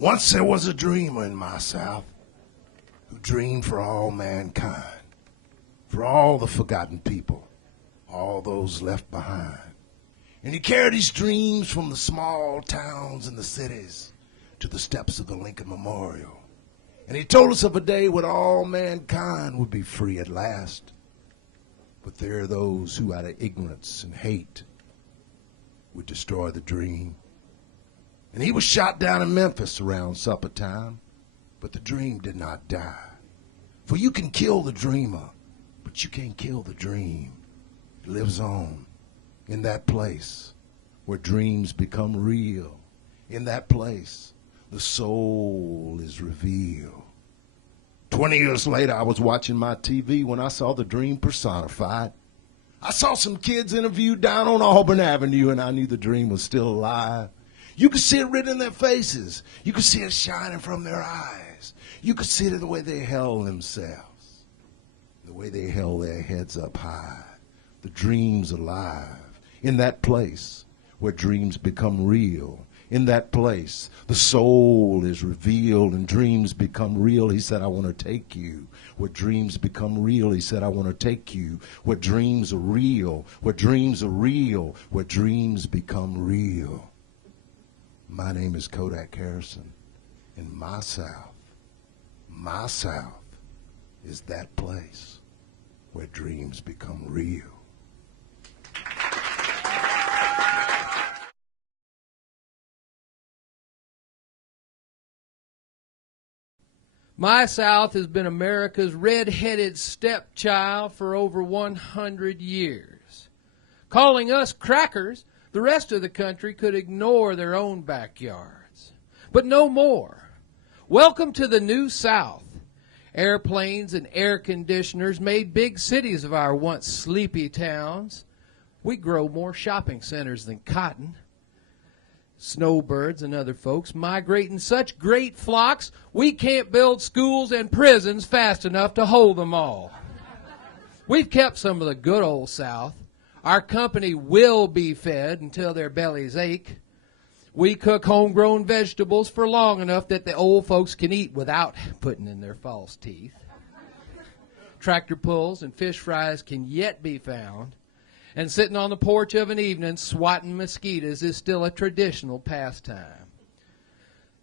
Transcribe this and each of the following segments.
Once there was a dreamer in my South who dreamed for all mankind, for all the forgotten people, all those left behind. And he carried his dreams from the small towns and the cities to the steps of the Lincoln Memorial. And he told us of a day when all mankind would be free at last. But there are those who out of ignorance and hate would destroy the dream. And he was shot down in Memphis around supper time, but the dream did not die. For you can kill the dreamer, but you can't kill the dream. It lives on in that place where dreams become real. In that place, the soul is revealed. 20 years later, I was watching my TV when I saw the dream personified. I saw some kids interviewed down on Auburn Avenue, and I knew the dream was still alive. You could see it written in their faces. You could see it shining from their eyes. You could see it in the way they held themselves, the way they held their heads up high. The dream's alive. In that place where dreams become real, in that place, the soul is revealed and dreams become real. He said, I want to take you. Where dreams become real, he said, I want to take you. Where dreams are real, where dreams are real, where dreams become real. My name is Kodak Harrison, and my South is that place where dreams become real. My South has been America's red-headed stepchild for over 100 years. Calling us crackers, the rest of the country could ignore their own backyards. But no more. Welcome to the new South. Airplanes and air conditioners made big cities of our once sleepy towns. We grow more shopping centers than cotton. Snowbirds and other folks migrate in such great flocks, we can't build schools and prisons fast enough to hold them all. We've kept some of the good old South. Our company will be fed until their bellies ache. We cook homegrown vegetables for long enough that the old folks can eat without putting in their false teeth. Tractor pulls and fish fries can yet be found. And sitting on the porch of an evening swatting mosquitoes is still a traditional pastime.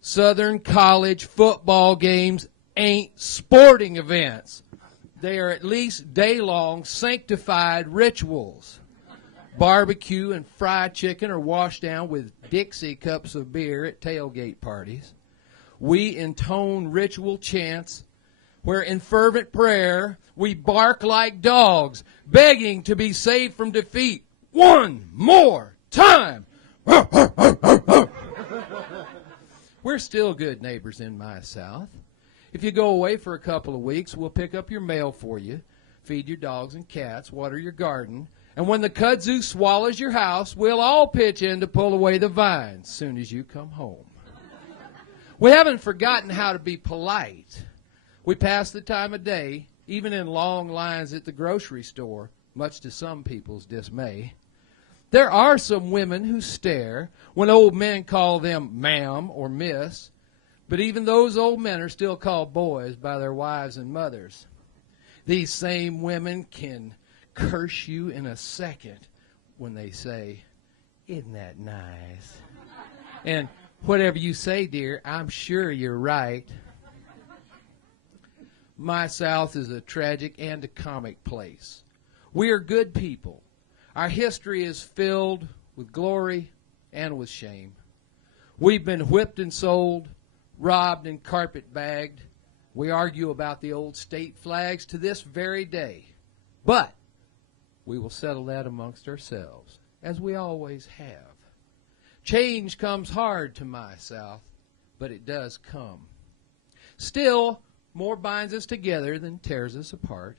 Southern college football games ain't sporting events. They are at least day-long sanctified rituals. Barbecue and fried chicken are washed down with Dixie cups of beer at tailgate parties. We intone ritual chants where in fervent prayer we bark like dogs, begging to be saved from defeat. One more time. We're still good neighbors in my South. If you go away for a couple of weeks, we'll pick up your mail for you, feed your dogs and cats, water your garden, and when the kudzu swallows your house, we'll all pitch in to pull away the vines soon as you come home. We haven't forgotten how to be polite. We pass the time of day, even in long lines at the grocery store, much to some people's dismay. There are some women who stare when old men call them ma'am or miss, but even those old men are still called boys by their wives and mothers. These same women can curse you in a second when they say, "Isn't that nice?" And whatever you say, dear, I'm sure you're right. My South is a tragic and a comic place. We are good people. Our history is filled with glory and with shame. We've been whipped and sold, robbed and carpet-bagged. We argue about the old state flags to this very day. But we will settle that amongst ourselves, as we always have. Change comes hard to my South, but it does come. Still, more binds us together than tears us apart.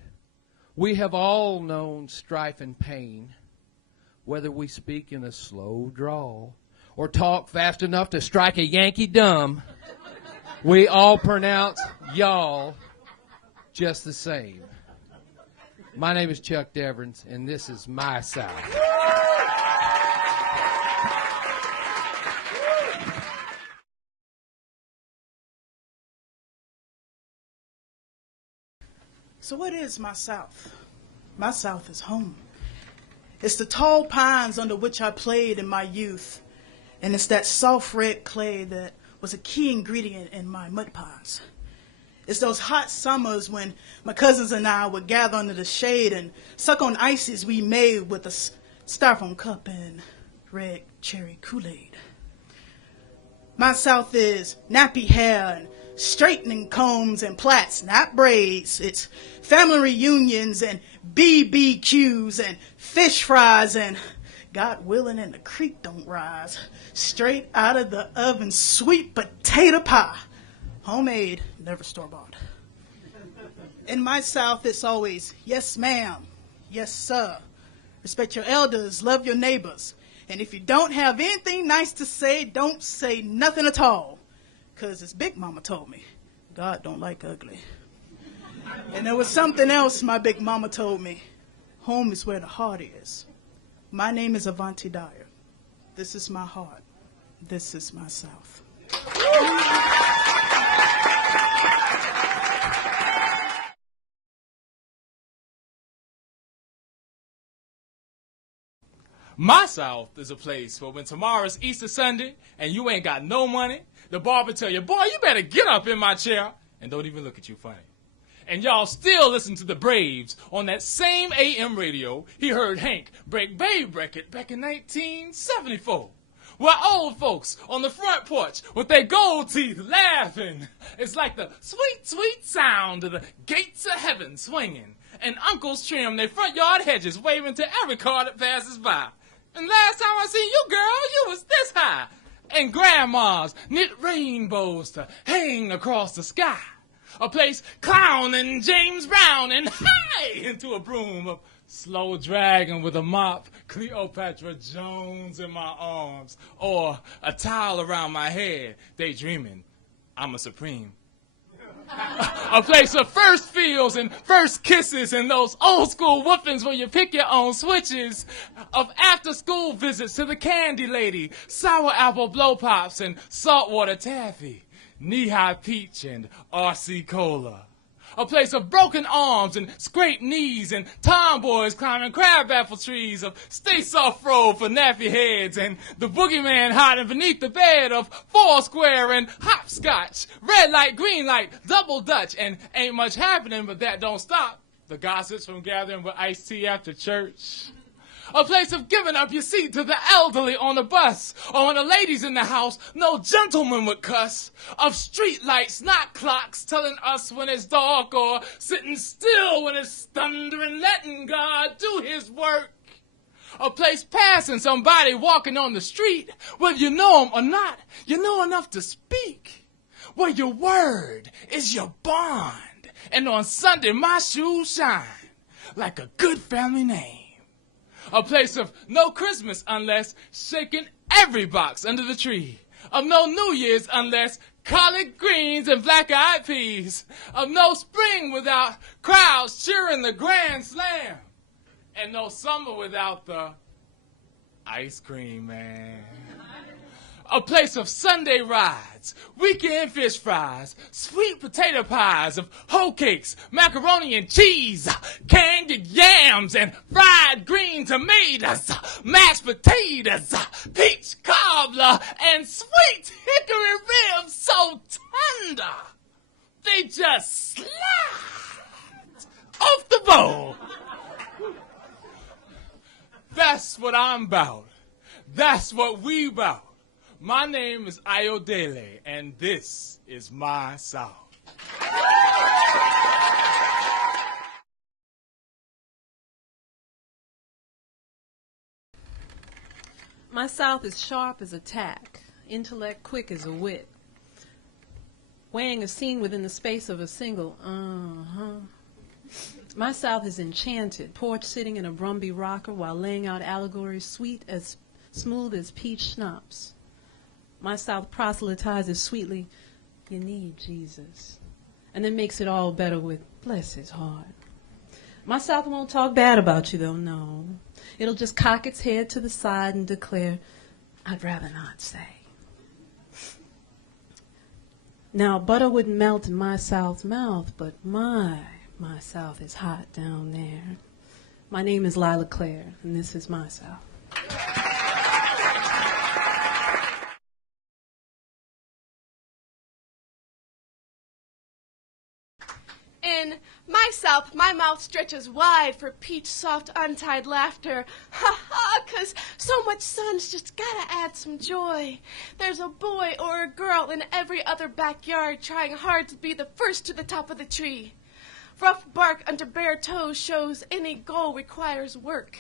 We have all known strife and pain, whether we speak in a slow drawl or talk fast enough to strike a Yankee dumb. We all pronounce y'all just the same. My name is Chuck Deverens, and this is my South. So what is my South? My South is home. It's the tall pines under which I played in my youth, and it's that soft red clay that was a key ingredient in my mud pies. It's those hot summers when my cousins and I would gather under the shade and suck on ices we made with a styrofoam cup and red cherry Kool-Aid. My South is nappy hair and straightening combs and plaits, not braids. It's family reunions and BBQs and fish fries and, God willing, and the creek don't rise. Straight out of the oven, sweet potato pie. Homemade, never store-bought. In my South, it's always, yes, ma'am, yes, sir. Respect your elders, love your neighbors. And if you don't have anything nice to say, don't say nothing at all. Because as Big Mama told me, God don't like ugly. And there was something else my Big Mama told me. Home is where the heart is. My name is Avanti Dyer. This is my heart. This is my South. My South is a place where when tomorrow's Easter Sunday and you ain't got no money, the barber tell you, boy, you better get up in my chair, and don't even look at you funny. And y'all still listen to the Braves on that same AM radio he heard Hank break Babe record back in 1974. While old folks on the front porch with their gold teeth laughing. It's like the sweet, sweet sound of the gates of heaven swinging. And uncles trim their front yard hedges waving to every car that passes by. And last time I seen you, girl, you was this high. And grandmas knit rainbows to hang across the sky. A place clowning James Brown and hi into a broom of slow dragging with a mop, Cleopatra Jones in my arms, or a towel around my head, daydreaming I'm a supreme. A place of first feels and first kisses and those old school whoopings where you pick your own switches, of after school visits to the candy lady, sour apple blow pops and saltwater taffy, knee-high peach and RC cola. A place of broken arms and scraped knees and tomboys climbing crabapple trees, of stay soft roll for nappy heads and the boogeyman hiding beneath the bed, of Foursquare and hopscotch, red light, green light, double dutch, and ain't much happening, but that don't stop the gossips from gathering with iced tea after church. A place of giving up your seat to the elderly on the bus, or when the ladies in the house, no gentleman would cuss. Of street lights, not clocks, telling us when it's dark, or sitting still when it's thundering, letting God do his work. A place passing somebody walking on the street, whether you know him or not, you know enough to speak. Where your word is your bond, and on Sunday my shoes shine like a good family name. A place of no Christmas unless shaking every box under the tree. Of no New Year's unless collard greens and black-eyed peas. Of no spring without crowds cheering the grand slam. And no summer without the ice cream man. A place of Sunday rides, weekend fish fries, sweet potato pies, of hoe cakes, macaroni and cheese, candied yams and fried green tomatoes, mashed potatoes, peach cobbler, and sweet hickory ribs so tender they just slide off the bone. That's what I'm about. That's what we about. My name is Ayodele, and this is my South. My South is sharp as a tack, intellect quick as a wit, weighing a scene within the space of a single My South is enchanted, porch sitting in a Brumby rocker while laying out allegories smooth as peach schnapps. My South proselytizes sweetly, you need Jesus, and then makes it all better with bless his heart. My South won't talk bad about you, though, no. It'll just cock its head to the side and declare, I'd rather not say. Now, butter wouldn't melt in my South mouth, but my My South is hot down there. My name is Lila Claire, and this is my South. In my South, my mouth stretches wide for peach soft untied laughter. Ha ha, 'cause so much sun's just gotta add some joy. There's a boy or a girl in every other backyard trying hard to be the first to the top of the tree. Rough bark under bare toes shows any goal requires work.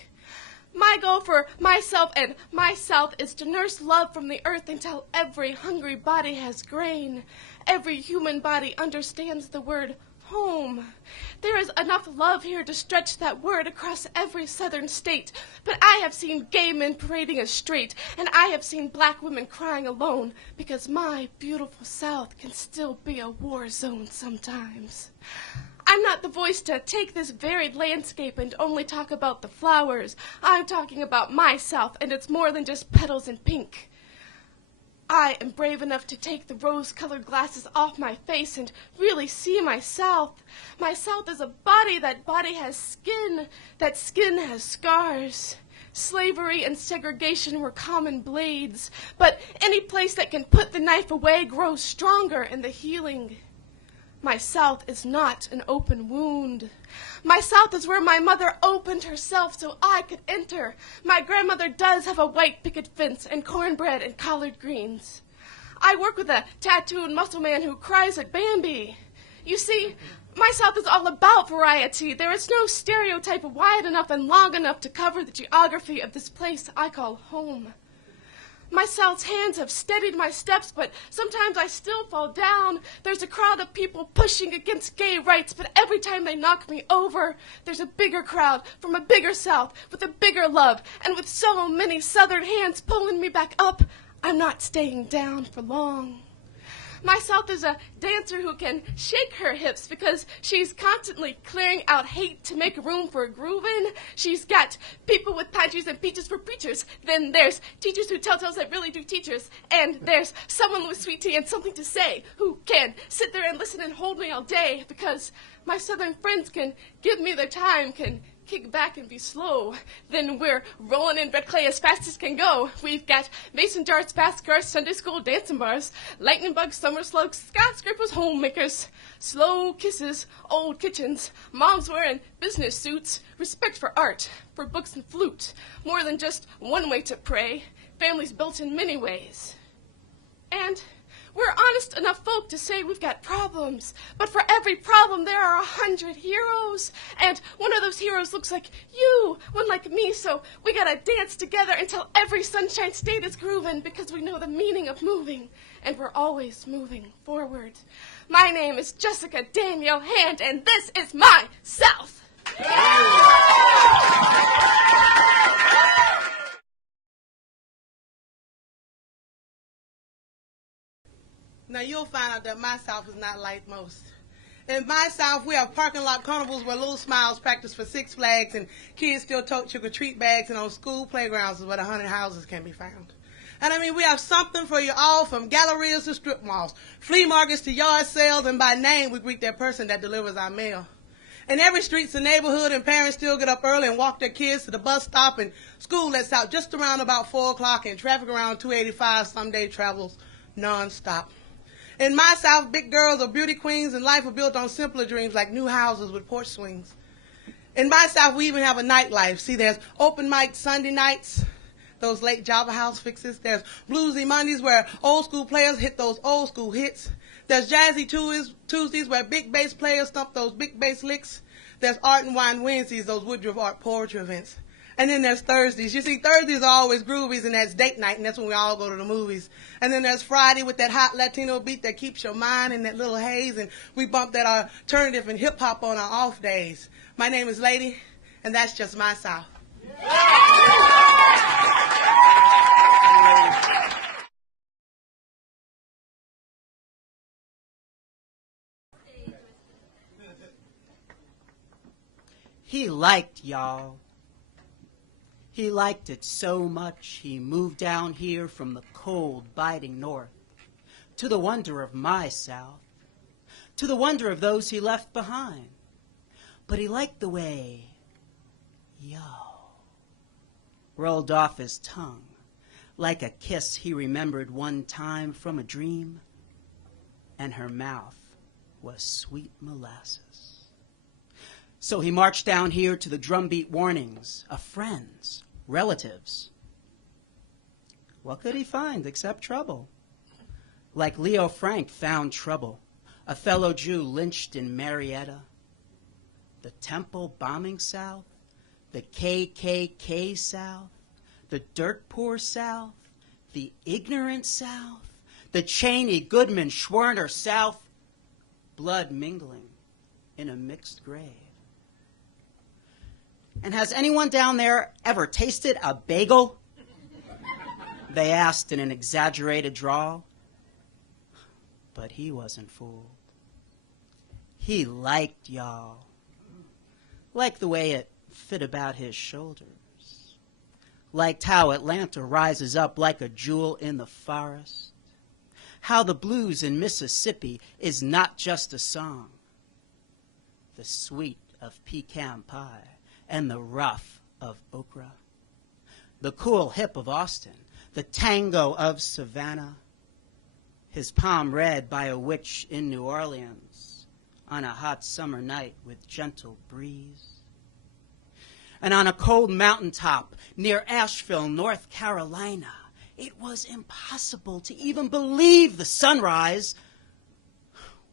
My goal for myself and my South is to nurse love from the earth until every hungry body has grain. Every human body understands the word home. There is enough love here to stretch that word across every southern state, but I have seen gay men parading as straight, and I have seen black women crying alone, because my beautiful South can still be a war zone sometimes. I'm not the voice to take this varied landscape and only talk about the flowers. I'm talking about my South, and it's more than just petals and pink. I am brave enough to take the rose-colored glasses off my face and really see my South. My South is a body. That body has skin. That skin has scars. Slavery and segregation were common blades, but any place that can put the knife away grows stronger in the healing. My South is not an open wound. My South is where my mother opened herself so I could enter. My grandmother does have a white picket fence and cornbread and collard greens. I work with a tattooed muscle man who cries at Bambi. You see, my South is all about variety. There is no stereotype wide enough and long enough to cover the geography of this place I call home. My South's hands have steadied my steps, but sometimes I still fall down. There's a crowd of people pushing against gay rights, but every time they knock me over, there's a bigger crowd from a bigger South with a bigger love, and with so many Southern hands pulling me back up, I'm not staying down for long. My South is a dancer who can shake her hips because she's constantly clearing out hate to make room for grooving. She's got people with pantries and peaches for preachers. Then there's teachers who tell tales that really do teachers. And there's someone with sweet tea and something to say who can sit there and listen and hold me all day because my Southern friends can give me their time, can kick back and be slow. Then we're rolling in red clay as fast as can go. We've got mason jars, fast cars, Sunday school dancing bars, lightning bugs, summer slugs, skyscrapers, homemakers, slow kisses, old kitchens, moms wearing business suits, respect for art, for books and flute, more than just one way to pray, families built in many ways. And we're honest enough folk to say we've got problems, but for every problem there are 100 heroes, and one of those heroes looks like you, one like me, so we gotta dance together until every sunshine state is grooving because we know the meaning of moving, and we're always moving forward. My name is Jessica Danielle Hand, and this is my South. Now you'll find out that my South is not like most. In my South, we have parking lot carnivals where little smiles practice for Six Flags and kids still tote trick-or-treat bags, and on school playgrounds is where the 100 houses can be found. And I mean, we have something for you all, from gallerias to strip malls, flea markets to yard sales, and by name we greet that person that delivers our mail. In every street's a neighborhood, and parents still get up early and walk their kids to the bus stop, and school lets out just around about 4 o'clock, and traffic around 285 someday travels nonstop. In my South, big girls are beauty queens, and life are built on simpler dreams like new houses with porch swings. In my South, we even have a nightlife. See, there's open mic Sunday nights, those late Java House fixes. There's bluesy Mondays where old school players hit those old school hits. There's jazzy Tuesdays where big bass players stump those big bass licks. There's art and wine Wednesdays, those Woodruff art poetry events. And then there's Thursdays. You see, Thursdays are always groovies, and that's date night, and that's when we all go to the movies. And then there's Friday with that hot Latino beat that keeps your mind in that little haze, and we bump that alternative and hip-hop on our off days. My name is Lady, and that's just my South. He liked y'all. He liked it so much he moved down here from the cold, biting north, to the wonder of my South, to the wonder of those he left behind. but he liked the way yo rolled off his tongue like a kiss he remembered one time from a dream, and her mouth was sweet molasses. So he marched down here to the drumbeat warnings of friends, relatives. What could he find except trouble? Like Leo Frank found trouble, a fellow Jew lynched in Marietta, the Temple bombing South, the KKK South, the dirt poor South, the ignorant South, the Cheney, Goodman, Schwerner South, blood mingling in a mixed grave. And has anyone down there ever tasted a bagel? They asked in an exaggerated drawl. But he wasn't fooled. He liked y'all. Liked the way it fit about his shoulders. Liked how Atlanta rises up like a jewel in the forest. How the blues in Mississippi is not just a song. The sweet of pecan pie and the rough of okra. The cool hip of Austin, the tango of Savannah. His palm read by a witch in New Orleans on a hot summer night with gentle breeze. And on a cold mountaintop near Asheville, North Carolina, it was impossible to even believe the sunrise,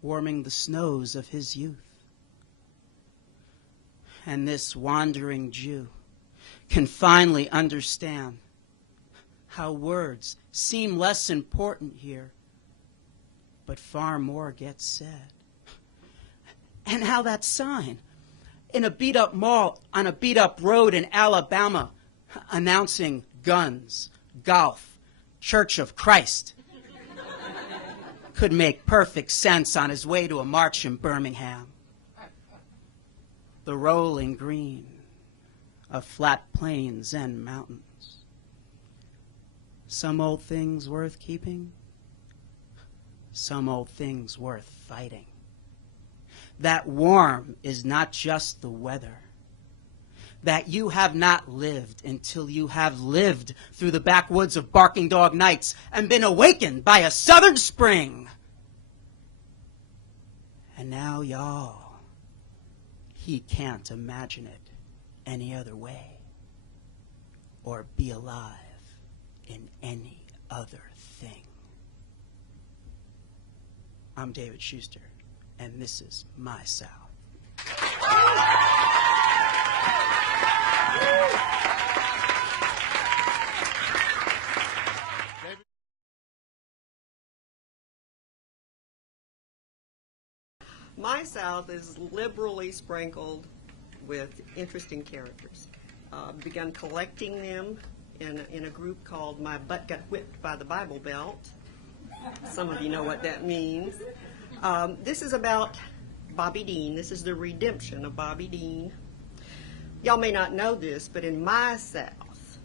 warming the snows of his youth. And this wandering Jew can finally understand how words seem less important here, but far more gets said. And how that sign in a beat-up mall on a beat-up road in Alabama announcing guns, golf, Church of Christ could make perfect sense on his way to a march in Birmingham. The rolling green of flat plains and mountains. Some old things worth keeping, some old things worth fighting. That warm is not just the weather. That you have not lived until you have lived through the backwoods of barking dog nights and been awakened by a southern spring. And now, y'all, he can't imagine it any other way or be alive in any other thing. I'm David Schuster, and this is my South. My South is liberally sprinkled with interesting characters. Begun collecting them in a group called My Butt Got Whipped by the Bible Belt. Some of you know what that means. This is about Bobby Dean. This is the redemption of Bobby Dean. Y'all may not know this, but in my South,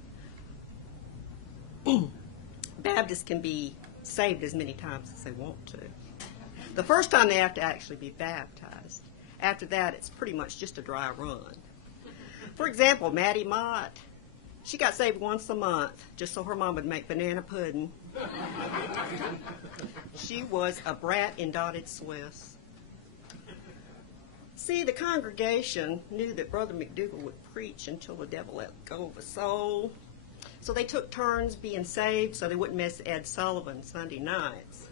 Baptists can be saved as many times as they want to. The first time they have to actually be baptized. After that, it's pretty much just a dry run. For example, Maddie Mott, she got saved once a month just so her mom would make banana pudding. She was a brat in dotted Swiss. See, the congregation knew that Brother McDougal would preach until the devil let go of a soul. So they took turns being saved so they wouldn't miss Ed Sullivan Sunday nights.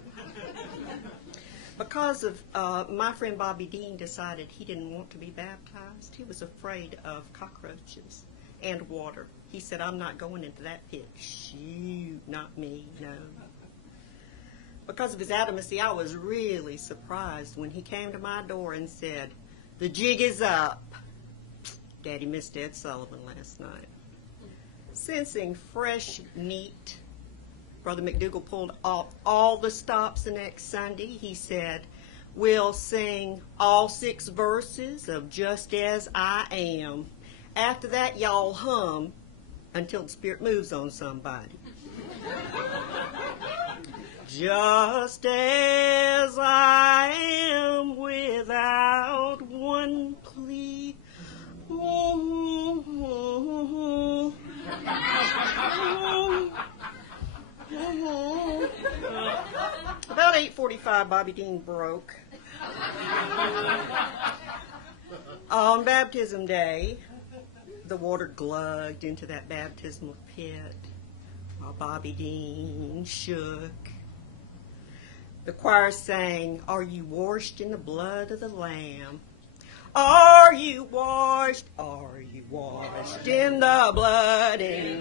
Because of my friend Bobby Dean decided he didn't want to be baptized, he was afraid of cockroaches and water. He said, I'm not going into that pit. Shoot, not me, no. Because of his adamantly, I was really surprised when he came to my door and said, the jig is up. Daddy missed Ed Sullivan last night. Sensing fresh meat, Brother McDougal pulled off all the stops the next Sunday. He said, we'll sing all 6 verses of Just As I Am. After that, y'all hum until the Spirit moves on somebody. Just as I am without one plea, 45, Bobby Dean broke. On baptism day, the water glugged into that baptismal pit while Bobby Dean shook. The choir sang, "Are you washed in the blood of the Lamb? Are you washed? Are you washed in the blood, in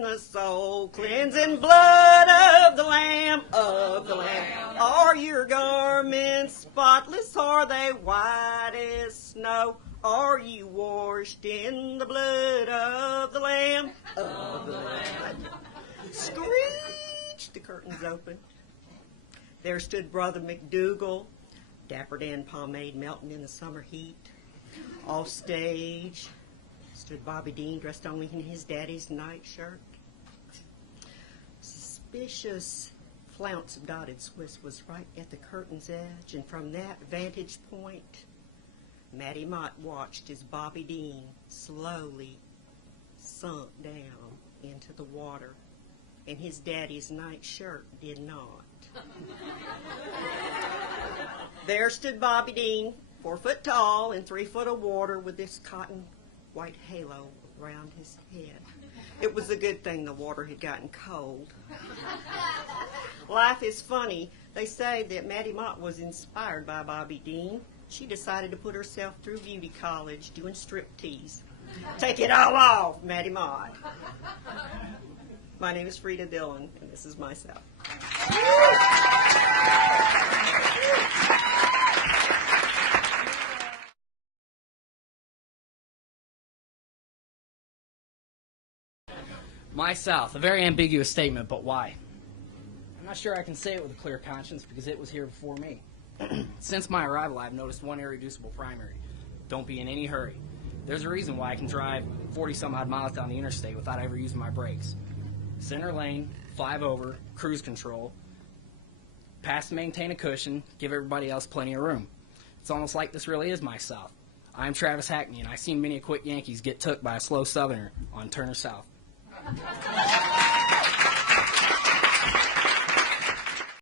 the soul cleansing blood of the Lamb, of the Lamb? Are your garments spotless? Are they white as snow? Are you washed in the blood of the Lamb, of the Lamb?" Screech! The curtains opened. There stood Brother McDougal, dapper Dan pomade melting in the summer heat. Off stage stood Bobby Dean dressed only in his daddy's nightshirt. Suspicious flounce of dotted Swiss was right at the curtain's edge, and from that vantage point, Mattie Mott watched as Bobby Dean slowly sunk down into the water, and his daddy's nightshirt did not. There stood Bobby Dean, 4 foot tall and 3 foot of water with this cotton white halo around his head. It was a good thing the water had gotten cold. Life is funny. They say that Mattie Mott was inspired by Bobby Dean. She decided to put herself through beauty college doing striptease. Take it all off, Mattie Mott. My name is Frida Dillon, and this is my South. My South, a very ambiguous statement, but why? I'm not sure I can say it with a clear conscience because it was here before me. Since my arrival, I've noticed one irreducible primary. Don't be in any hurry. There's a reason why I can drive 40-some-odd miles down the interstate without ever using my brakes. Center lane, 5 over, cruise control, pass and maintain a cushion, give everybody else plenty of room. It's almost like this really is my South. I'm Travis Hackney, and I've seen many a quick Yankees get took by a slow Southerner on Turner South.